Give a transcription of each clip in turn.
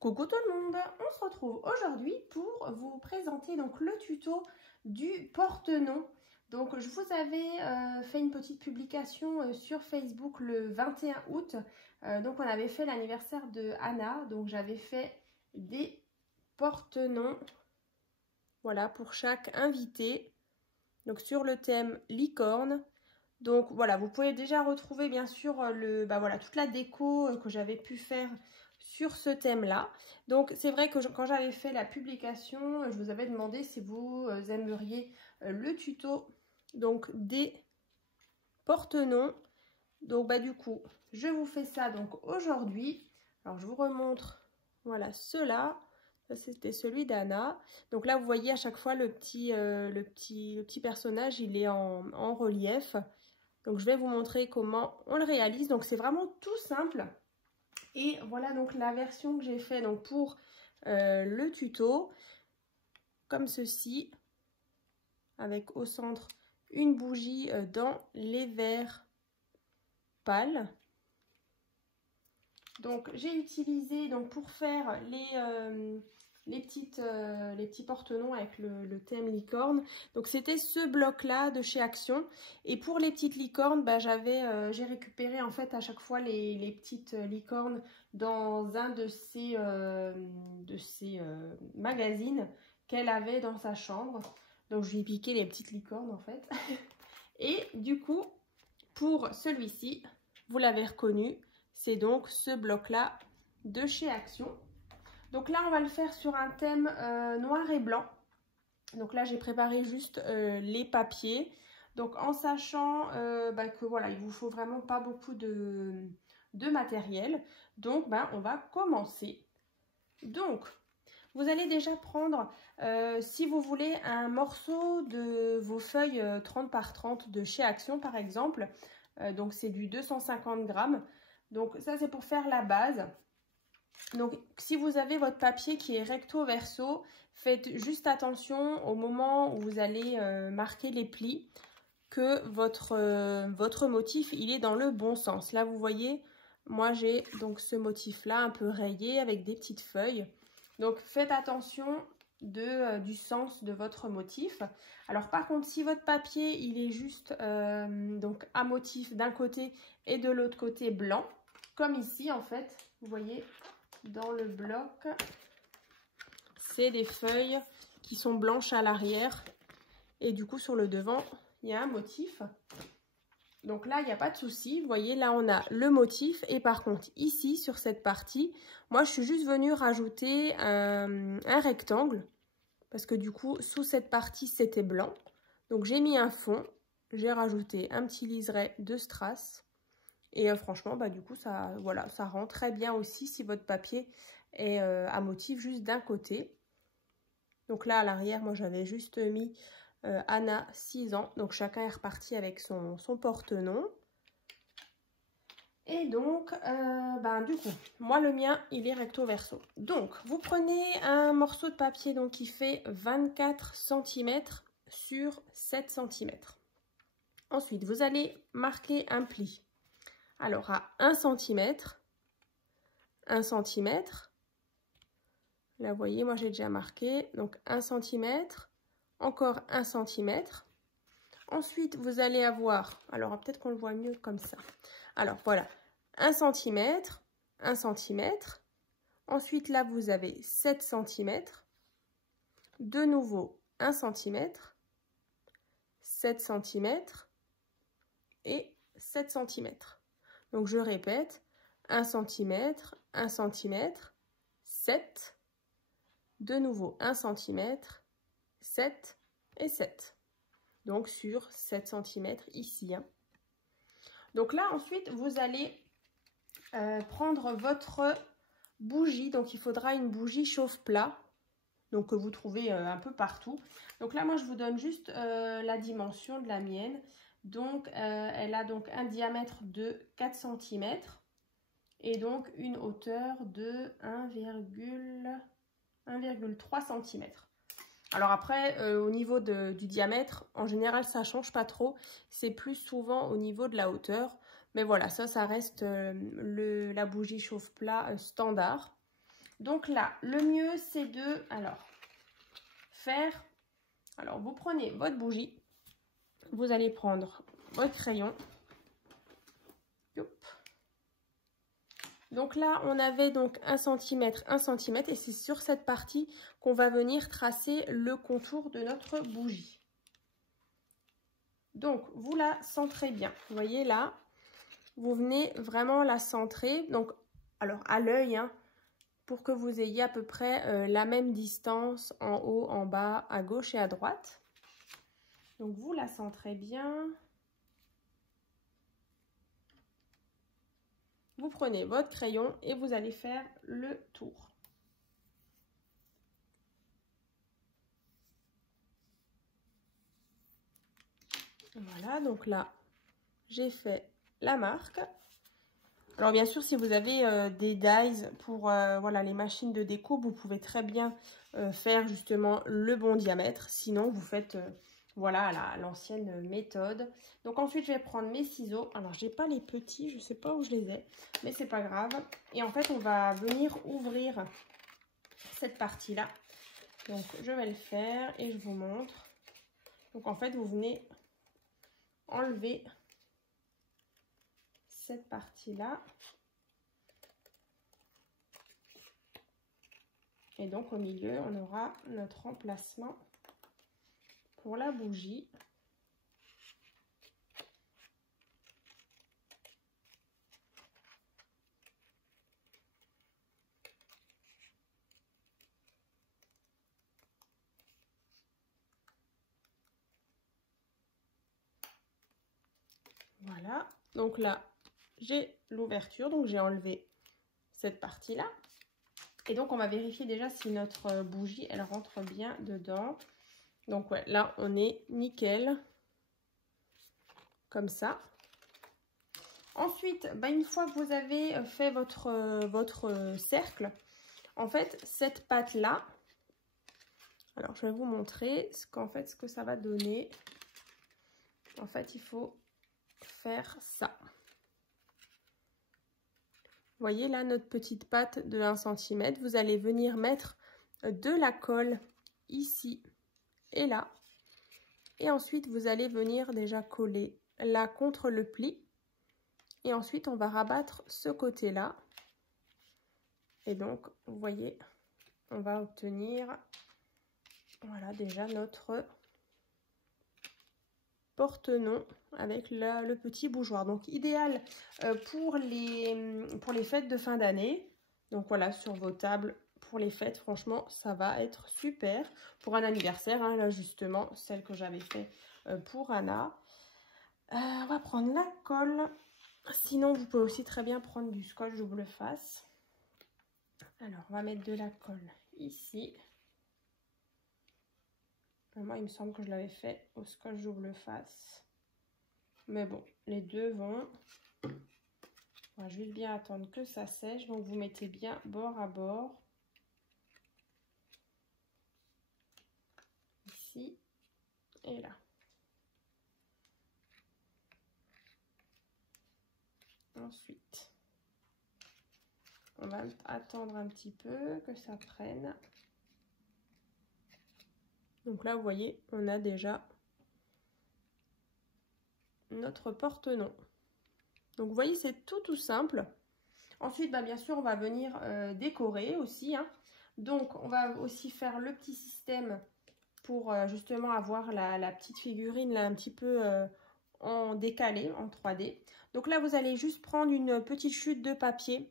Coucou tout le monde, on se retrouve aujourd'hui pour vous présenter donc le tuto du porte-nom. Donc je vous avais fait une petite publication sur Facebook le 21 août. Donc on avait fait l'anniversaire de Anna, donc j'avais fait des porte-noms, voilà, pour chaque invité. Donc sur le thème licorne. Donc voilà, vous pouvez déjà retrouver bien sûr toute la déco que j'avais pu faire sur ce thème-là. Donc c'est vrai que quand j'avais fait la publication, je vous avais demandé si vous aimeriez le tuto donc des porte-noms. Donc du coup, je vous fais ça donc aujourd'hui. Alors je vous remontre, voilà, ceux-là. Ça c'était celui d'Anna. Donc là vous voyez à chaque fois le petit personnage, il est en relief. Donc je vais vous montrer comment on le réalise. Donc c'est vraiment tout simple. Et voilà donc la version que j'ai fait donc pour le tuto. Comme ceci. Avec au centre une bougie dans les verres pâles. Donc j'ai utilisé donc pour faire les petits porte-noms avec le thème licorne. Donc c'était ce bloc là de chez Action. Et pour les petites licornes, j'ai récupéré en fait à chaque fois les petites licornes dans un de ces magazines qu'elle avait dans sa chambre. Donc je lui ai piqué les petites licornes en fait. Et du coup pour celui-ci, vous l'avez reconnu, c'est donc ce bloc là de chez Action. Donc là on va le faire sur un thème noir et blanc. Donc là j'ai préparé juste les papiers. Donc en sachant que voilà, il vous faut vraiment pas beaucoup de matériel. Donc on va commencer. Donc vous allez déjà prendre, si vous voulez, un morceau de vos feuilles 30 par 30 de chez Action par exemple. Donc c'est du 250 grammes. Donc ça c'est pour faire la base. Donc si vous avez votre papier qui est recto verso, faites juste attention au moment où vous allez marquer les plis que votre motif il est dans le bon sens. Là vous voyez, moi j'ai donc ce motif là un peu rayé avec des petites feuilles. Donc faites attention du sens de votre motif. Alors par contre si votre papier il est juste donc à motif d'un côté et de l'autre côté blanc, comme ici en fait, vous voyez dans le bloc, c'est des feuilles qui sont blanches à l'arrière et du coup sur le devant il y a un motif. Donc là, il n'y a pas de souci. Vous voyez, là, on a le motif. Et par contre, ici, sur cette partie, moi, je suis juste venue rajouter un rectangle. Parce que du coup, sous cette partie, c'était blanc. Donc, j'ai mis un fond. J'ai rajouté un petit liseré de strass. Et franchement, du coup, ça, voilà, ça rend très bien aussi si votre papier est à motif juste d'un côté. Donc là, à l'arrière, moi, j'avais juste mis... Anna, 6 ans. Donc, chacun est reparti avec son porte-nom. Et donc, du coup, moi, le mien, il est recto verso. Donc, vous prenez un morceau de papier donc, qui fait 24 cm sur 7 cm. Ensuite, vous allez marquer un pli. Alors, à 1 cm, 1 cm. Là, vous voyez, moi, j'ai déjà marqué. Donc, 1 cm. Encore 1 cm. Ensuite, vous allez avoir, alors peut-être qu'on le voit mieux comme ça. Alors voilà, 1 cm, 1 cm. Ensuite, là, vous avez 7 cm. De nouveau, 1 cm, 7 cm et 7 cm. Donc, je répète, 1 cm, 1 cm, 7. De nouveau, 1 cm, 7 et 7. Donc sur 7 cm ici. Donc là ensuite vous allez prendre votre bougie. Donc il faudra une bougie chauffe-plat. Donc que vous trouvez un peu partout. Donc là moi je vous donne juste la dimension de la mienne. Donc elle a donc un diamètre de 4 cm. Et donc une hauteur de 1,3 cm. Alors après, au niveau du diamètre, en général, ça ne change pas trop. C'est plus souvent au niveau de la hauteur. Mais voilà, ça reste la bougie chauffe-plat standard. Donc là, le mieux, c'est de, vous prenez votre bougie, vous allez prendre votre crayon. Donc là, on avait donc 1 cm, 1 cm, et c'est sur cette partie qu'on va venir tracer le contour de notre bougie. Donc, vous la centrez bien. Vous voyez là, vous venez vraiment la centrer. Donc, alors à l'œil, hein, pour que vous ayez à peu près la même distance en haut, en bas, à gauche et à droite. Donc, vous la centrez bien. Vous prenez votre crayon et vous allez faire le tour. Voilà, donc là, j'ai fait la marque. Alors bien sûr, si vous avez des dies pour voilà, les machines de découpe, vous pouvez très bien faire justement le bon diamètre. Sinon, vous faites voilà l'ancienne méthode. Donc ensuite, je vais prendre mes ciseaux. Alors, j'ai pas les petits, je sais pas où je les ai, mais c'est pas grave. Et en fait, on va venir ouvrir cette partie-là. Donc, je vais le faire et je vous montre. Donc en fait, vous venez enlever cette partie-là. Et donc au milieu, on aura notre emplacement pour la bougie. Voilà, donc là, j'ai l'ouverture, donc j'ai enlevé cette partie-là. Et donc, on va vérifier déjà si notre bougie, elle rentre bien dedans. Donc, ouais, là, on est nickel. Comme ça. Ensuite, une fois que vous avez fait votre cercle, en fait, cette pâte-là, alors je vais vous montrer ce que ça va donner. En fait, il faut faire ça. Vous voyez là notre petite pâte de 1 cm. Vous allez venir mettre de la colle ici et là. Et ensuite, vous allez venir déjà coller là contre le pli. Et ensuite, on va rabattre ce côté-là. Et donc, vous voyez, on va obtenir, voilà, déjà notre porte-nom avec le petit bougeoir. Donc, idéal pour les fêtes de fin d'année. Donc, voilà, sur vos tables pour les fêtes, franchement, ça va être super. Pour un anniversaire, hein, là, justement, celle que j'avais fait pour Anna. On va prendre la colle. Sinon, vous pouvez aussi très bien prendre du scotch double face. Alors, on va mettre de la colle ici. Moi, il me semble que je l'avais fait au scotch double face. Mais bon, les deux vont. On va juste bien attendre que ça sèche. Donc, vous mettez bien bord à bord. Ici et là. Ensuite, on va attendre un petit peu que ça prenne. Donc là, vous voyez, on a déjà notre porte-nom. Donc, vous voyez, c'est tout simple. Ensuite, bien sûr, on va venir décorer aussi. Hein. Donc, on va aussi faire le petit système pour justement avoir la petite figurine là un petit peu en décalé, en 3D. Donc là, vous allez juste prendre une petite chute de papier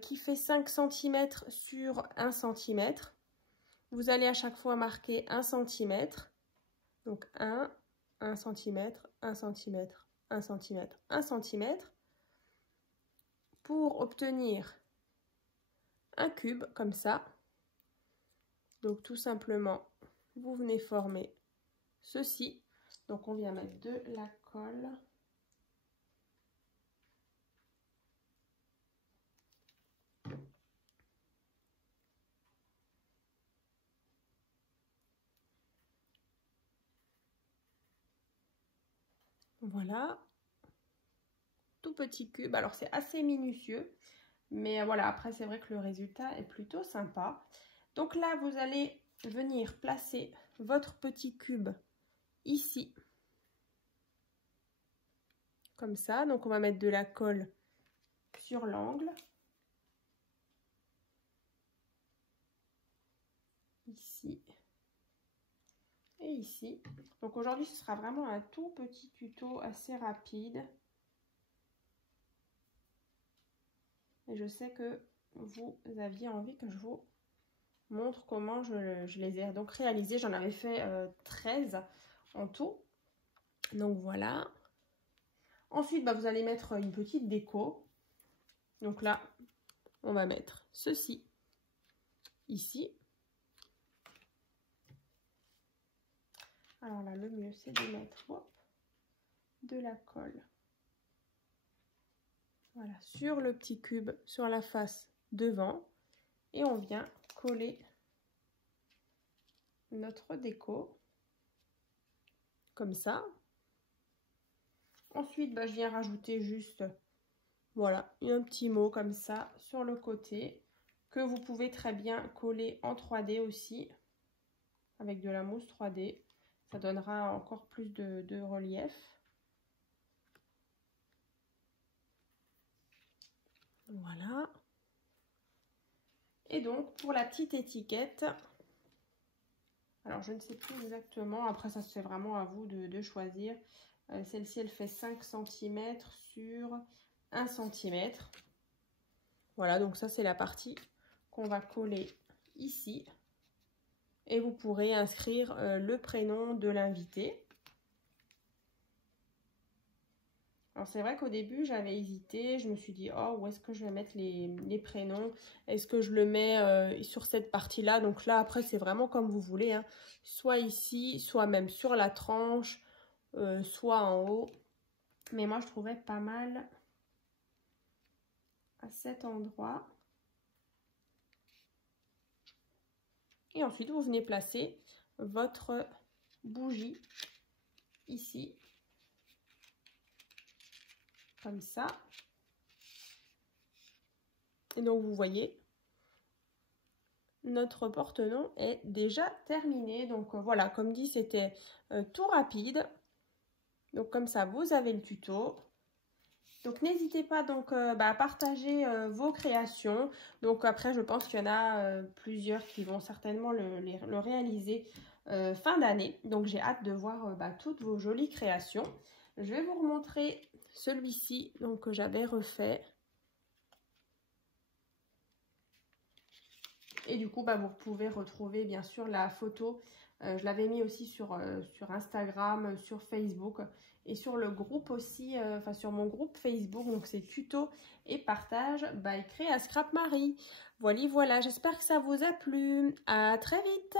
qui fait 5 cm sur 1 cm. Vous allez à chaque fois marquer 1 cm. Donc 1 cm, 1 cm, 1 cm, 1 cm. Pour obtenir un cube comme ça. Donc tout simplement, vous venez former ceci. Donc on vient mettre de la colle. Voilà. Tout petit cube. Alors c'est assez minutieux. Mais voilà, après c'est vrai que le résultat est plutôt sympa. Donc là, vous allez venir placer votre petit cube ici. Comme ça. Donc on va mettre de la colle sur l'angle. Ici. Et ici. Donc aujourd'hui, ce sera vraiment un tout petit tuto assez rapide. Et je sais que vous aviez envie que je vous montre comment je les ai donc réalisés. J'en avais fait 13 en tout. Donc voilà. Ensuite, vous allez mettre une petite déco. Donc là, on va mettre ceci ici. Alors là, le mieux, c'est de mettre de la colle. Voilà, sur le petit cube, sur la face devant. Et on vient coller notre déco. Comme ça. Ensuite, je viens rajouter juste, voilà, un petit mot comme ça sur le côté. Que vous pouvez très bien coller en 3D aussi. Avec de la mousse 3D. Ça donnera encore plus de relief. Voilà. Et donc, pour la petite étiquette, alors je ne sais plus exactement, après ça c'est vraiment à vous de choisir. Celle-ci, elle fait 5 cm sur 1 cm. Voilà, donc ça c'est la partie qu'on va coller ici. Et vous pourrez inscrire le prénom de l'invité. Alors c'est vrai qu'au début j'avais hésité, je me suis dit oh où est-ce que je vais mettre les prénoms, est-ce que je le mets sur cette partie là, donc là après c'est vraiment comme vous voulez, hein. Soit ici, soit même sur la tranche, soit en haut, mais moi je trouvais pas mal à cet endroit. Et ensuite vous venez placer votre bougie ici. Comme ça. Et donc vous voyez, notre porte-nom est déjà terminé. Donc voilà, comme dit, c'était tout rapide. Donc comme ça, vous avez le tuto. Donc n'hésitez pas donc à partager vos créations. Donc après, je pense qu'il y en a plusieurs qui vont certainement le réaliser fin d'année. Donc j'ai hâte de voir toutes vos jolies créations. Je vais vous remontrer celui-ci donc que j'avais refait. Et du coup, vous pouvez retrouver bien sûr la photo. Je l'avais mis aussi sur Instagram, sur Facebook et sur le groupe aussi, sur mon groupe Facebook. Donc c'est tuto et partage by Créa Scrap Marie. Voilà, j'espère que ça vous a plu. À très vite.